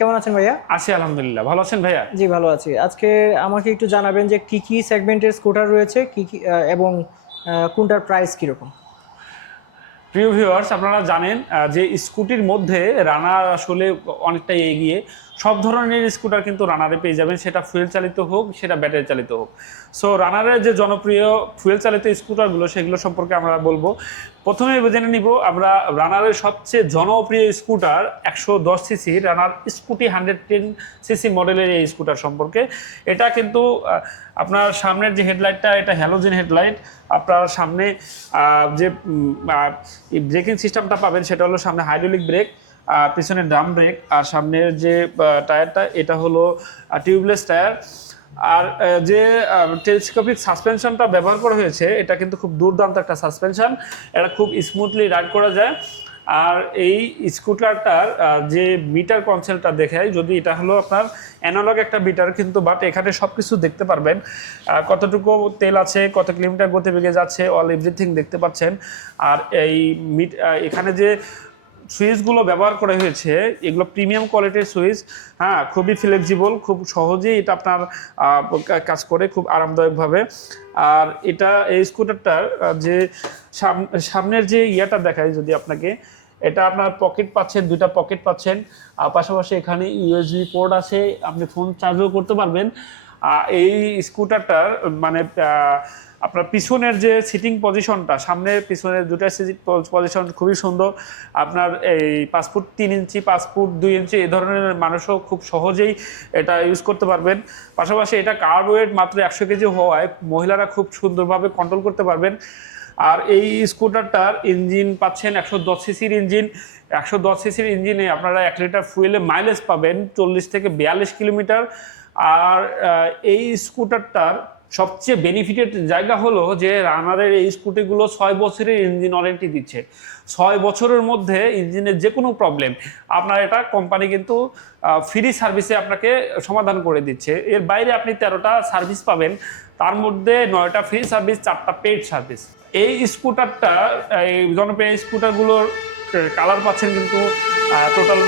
কেমন আছেন ভাইয়া? আছি আলহামদুলিল্লাহ। ভালো আছেন ভাইয়া? জি, ভালো আছি। আজকে আমাকে একটু জানাবেন যে কি কি সেগমেন্টের স্কুটার রয়েছে, কি কি এবং কোনটার প্রাইস কিরকম? প্রিয় ভিউয়ার্স, আপনারা জানেন যে স্কুটির মধ্যে রানার আসলে অনেকটাই এগিয়ে। সব ধরনের স্কুটার কিন্তু রানারে পেয়ে যাবেন, সেটা ফুয়েল চালিত হোক, সেটা ব্যাটারি চালিত হোক। সো রানারের যে জনপ্রিয় ফুয়েল চালিত স্কুটারগুলো, সেগুলো সম্পর্কে আমরা বলবো। প্রথমে জেনে নিব আমরা রানারের সবচেয়ে জনপ্রিয় scooter 110 CC Runner scooty 110 CC মডেলের এই স্কুটার সম্পর্কে। এটা কিন্তু আপনার সামনের যে হেডলাইটটা, এটা হ্যালোজেন হেডলাইট। আপনার সামনে যে ব্রেকিং সিস্টেমটা পাবেন সেটা হলো সামনে হাইড্রোলিক ব্রেক, পিছনে ড্রাম ব্রেক, আর সামনের যে টায়ারটা এটা হলো টিউবলেস টায়ার। আর যে টেলিস্কোপিক সাসপেনশনটা ব্যবহার করা হয়েছে এটা কিন্তু খুব দুর্দান্ত একটা সাসপেনশন, এটা খুব স্মুথলি রাইড করা যায়। আর এই স্কুটারটার যে মিটার কনসোলটা দেখায়, যদি এটা হলো আপনার অ্যানালগ একটা মিটার, কিন্তু বাট এখানে সব কিছু দেখতে পারবেন, কতটুকু তেল আছে, কত কিলোমিটার গতিবেগে যাচ্ছে, অল এভরিথিং দেখতে পাচ্ছেন। আর এই এখানে যে সুইচগুলো ব্যবহার করা হয়েছে এগুলো প্রিমিয়াম কোয়ালিটির সুইচ। হ্যাঁ, খুবই ফ্লেক্সিবল, খুব সহজেই এটা আপনার কাজ করে খুব আরামদায়কভাবে। আর এটা এই স্কুটারটার যে সামনের যে ইয়েটা দেখায় যদি আপনাকে, এটা আপনার পকেট পাচ্ছেন, দুইটা পকেট পাচ্ছেন। পাশাপাশি এখানে ইউএসবি পোর্ট আছে, আপনি ফোন চার্জও করতে পারবেন। এই স্কুটারটার মানে আপনার পিছনের যে সিটিং পজিশনটা, সামনে পিছনের দুটো সিটিং পজিশন খুবই সুন্দর। আপনার এই 5 ফুট 3 ইঞ্চি, 5 ফুট 2 ইঞ্চি এই ধরনের মানুষও খুব সহজেই এটা ইউজ করতে পারবেন। পাশাপাশি এটা কার্ব ওয়েট মাত্র 100 কেজি হওয়ায় মহিলারা খুব সুন্দরভাবে কন্ট্রোল করতে পারবেন। আর এই স্কুটারটার ইঞ্জিন পাচ্ছেন 110 সিসির ইঞ্জিন। 110 সিসির ইঞ্জিনে আপনারা 1 লিটার ফুয়েলে মাইলেজ পাবেন 40 থেকে 42 কিলোমিটার। আর এই স্কুটারটার সবচেয়ে বেনিফিটেড জায়গা হলো যে রানারের এই স্কুটিগুলো 6 বছরের ইঞ্জিন ওয়ারেন্টি দিচ্ছে। 6 বছরের মধ্যে ইঞ্জিনের যে কোনো প্রবলেম আপনার এটা কোম্পানি কিন্তু ফ্রি সার্ভিসে আপনাকে সমাধান করে দিচ্ছে। এর বাইরে আপনি 13টা সার্ভিস পাবেন, তার মধ্যে 9টা ফ্রি সার্ভিস, 4টা পেইড সার্ভিস। এই স্কুটারটা, এই জনপ্রিয় স্কুটারগুলোর কালার পাচ্ছেন কিন্তু টোটাল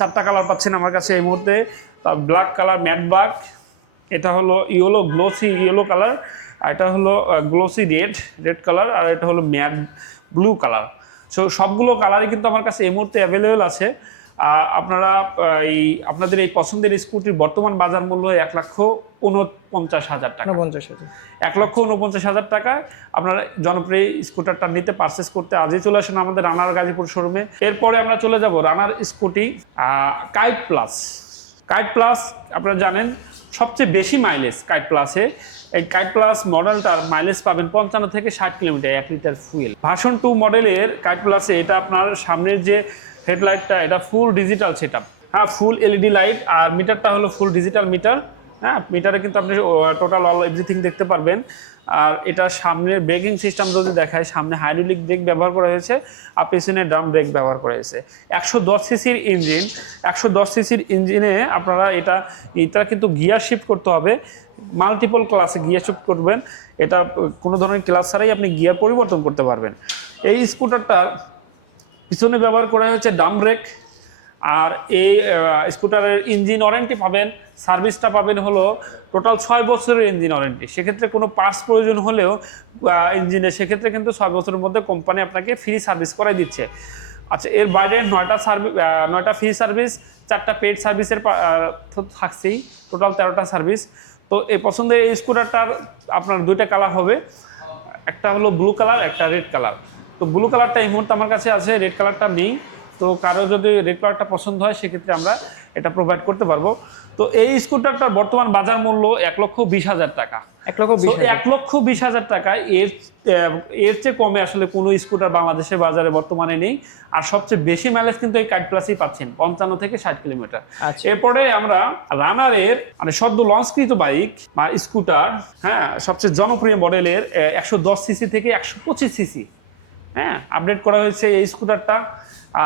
4টা কালার পাচ্ছেন আমার কাছে এই মুহূর্তে। ব্ল্যাক কালার, ম্যাট ব্ল্যাক, এটা হলো ইয়েলো গ্লোসি ইয়েলো কালার, আর এটা হলো গ্লোসি রেড কালার, আর এটা হলো ম্যাট ব্লু কালার। সো সবগুলো কালারই কিন্তু আমার কাছে এই মুহূর্তে অ্যাভেলেবেল আছে। আপনারা আপনাদের এই পছন্দের স্কুটির বর্তমান বাজার মূল্য 1,49,000 টাকা। 1,49,000 টাকায় আপনারা জনপ্রিয় স্কুটারটা নিতে পারচেস করতে আজই চলে আসেন আমাদের রানার গাজীপুর শোরুমে। এরপরে আমরা চলে যাব Runner scooty kite plus. Kite plus আপনারা জানেন সবচেয়ে বেশি মাইলেজ কাইট প্লাসে। এই কাইট প্লাস মডেলটার মাইলেজ পাবেন 55 থেকে 60 কিলোমিটার 1 লিটার ফুয়েল। ভার্সন 2 মডেলের কাইট প্লাসে এটা আপনার সামনের যে হেডলাইটটা এটা ফুল ডিজিটাল সেটআপ। হ্যাঁ, ফুল এলইডি লাইট, আর মিটারটা হলো ফুল ডিজিটাল মিটার। হ্যাঁ, মিটারে কিন্তু আপনি টোটাল অল এভরিথিং দেখতে পারবেন। আর এটা সামনের ব্রেকিং সিস্টেম যদি দেখায়, সামনে হাইড্রোলিক ব্রেক ব্যবহার করা হয়েছে, আর পেছনে ড্রাম ব্রেক ব্যবহার করা হয়েছে। 110 সিসির ইঞ্জিন, 110 সিসির ইঞ্জিনে আপনারা এটা কিন্তু গিয়ার শিফট করতে হবে, মাল্টিপল ক্লাসে গিয়ার শিফট করবেন। এটা কোনো ধরনের ক্লাস ছাড়াই আপনি গিয়ার পরিবর্তন করতে পারবেন। এই স্কুটারটার পিছনে ব্যবহার করা হয়েছে ড্রাম ব্রেক। আর এই স্কুটারের ইঞ্জিন ওয়ারেন্টি পাবেন, সার্ভিসটা পাবেন হলো টোটাল 6 বছরের ইঞ্জিন ওয়ারেন্টি। সেক্ষেত্রে কোনো পার্টস প্রয়োজন হলেও ইঞ্জিনে, সেক্ষেত্রে কিন্তু 6 বছরের মধ্যে কোম্পানি আপনাকে ফ্রি সার্ভিস করাই দিচ্ছে। আচ্ছা, এর বাইরে 9টা ফ্রি সার্ভিস, 4টা পেইড সার্ভিসের থাকছেই, টোটাল 13টা সার্ভিস। তো এই পছন্দের এই স্কুটারটার আপনার 2টা কালার হবে, একটা হলো ব্লু কালার, একটা রেড কালার। তো ব্লু কালারটা এই মুহূর্তে আমার কাছে আছে, রেড কালারটা নেই। তো কারো যদি রেড কালারটা পছন্দ হয় সেক্ষেত্রে আমরা এটা প্রোভাইড করতে পারবো। তো এই স্কুটারটার বর্তমান বাজার মূল্য 1,20,000 টাকা। 1,20,000 টাকা। এর চেয়ে কমে আসলে কোনো স্কুটার বাংলাদেশের বাজারে বর্তমানে নেই। আর সবচেয়ে বেশি মাইলেজ কিন্তু এই কাইট প্লাসই পাচ্ছেন, 55 থেকে 60 কিলোমিটার। এরপরে আমরা রানারের মানে সদ্য লঞ্চকৃত বাইক বা স্কুটার, হ্যাঁ, সবচেয়ে জনপ্রিয় মডেলের 110 সিসি থেকে 125 সিসি, হ্যাঁ, আপডেট করা হয়েছে এই স্কুটারটা।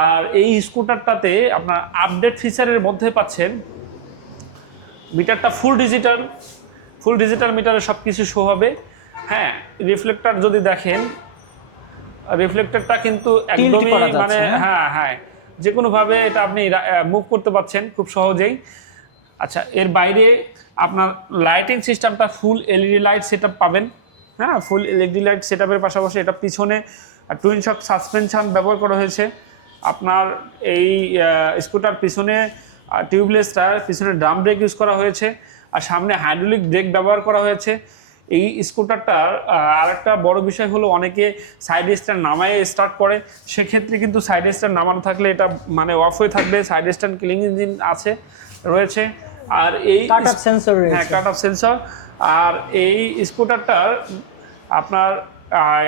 আর এই স্কুটারটাতে আপনার আপডেট ফিচারের মধ্যে পাচ্ছেন মিটারটা ফুল ডিজিটাল মিটারে সব কিছু শো হবে। হ্যাঁ, রিফ্লেক্টর যদি দেখেন, রিফ্লেক্টরটা কিন্তু একদমই মানে হ্যাঁ যে কোনোভাবে এটা আপনি মুভ করতে পারছেন খুব সহজেই। আচ্ছা, এর বাইরে আপনার লাইটিং সিস্টেমটা ফুল এলইডি লাইট সেটআপ পাবেন। হ্যাঁ, ফুল এলইডি লাইট সেটআপের পাশাপাশি এটা পিছনে টুইন শক সাসপেনশন ব্যবহার করা হয়েছে। আপনার এই স্কুটার পিছনে টিউবলেস টায়ার, পিছনে ড্রাম ব্রেক ইউজ করা হয়েছে, আর সামনে হাইড্রোলিক ব্রেক ব্যবহার করা হয়েছে। এই স্কুটারটার আরেকটা বড় বিষয় হলো অনেকে সাইড স্ট্যান্ড নামায় স্টার্ট করে, সেক্ষেত্রে কিন্তু সাইড স্ট্যান্ড নামানো থাকলে এটা মানে অফ হয়ে থাকবে। সাইড স্ট্যান্ড কিলিং ইঞ্জিন রয়েছে, আর এই কাট আপ সেন্সর রয়েছে। হ্যাঁ, কাট অফ সেন্সর। আর এই স্কুটারটার আপনার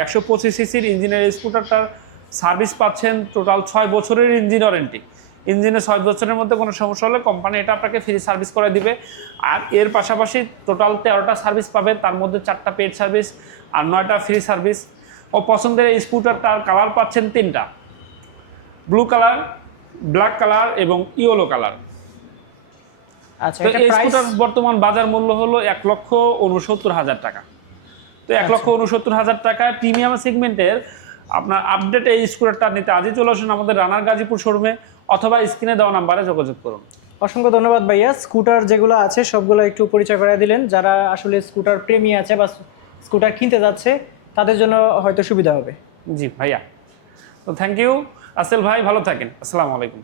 125 সিসির ইঞ্জিনের স্কুটারটার সার্ভিস পাচ্ছেন টোটাল 6 বছরের ইঞ্জিন ওয়ারেন্টি। ইঞ্জিনে 6 বছরের মধ্যে কোনো সমস্যা হলে কোম্পানি এটা আপনাকে ফ্রি সার্ভিস করে দিবে। আর এর পাশাপাশি টোটাল 13টা সার্ভিস পাবেন, তার মধ্যে 4টা পেড সার্ভিস আর 9টা ফ্রি সার্ভিস। ও পছন্দের এই স্কুটারটার কালার পাচ্ছেন 3টা, ব্লু কালার, ব্ল্যাক কালার এবং ইয়েলো কালার। আচ্ছা, তো এটা এই প্রাইস স্কুটার বর্তমান বাজার মূল্য হলো 1,69,000 টাকা। তো 1,69,000 টাকায় প্রিমিয়াম সেগমেন্টের আপনার আপডেট এই স্কুটারটা নিতে আজই চলে আসুন আমাদের রানার গাজীপুর শোরুমে, অথবা স্ক্রিনে দেওয়া নাম্বারে যোগাযোগ করুন। অসংখ্য ধন্যবাদ ভাইয়া। স্কুটার যেগুলো আছে সবগুলো একটু পরিচয় করে দিলেন। যারা আসলে স্কুটার প্রেমী আছে বা স্কুটার কিনতে যাচ্ছে তাদের জন্য হয়তো সুবিধা হবে। জি ভাইয়া, তো থ্যাংক ইউ আসেল ভাই, ভালো থাকেন। আসসালামু আলাইকুম।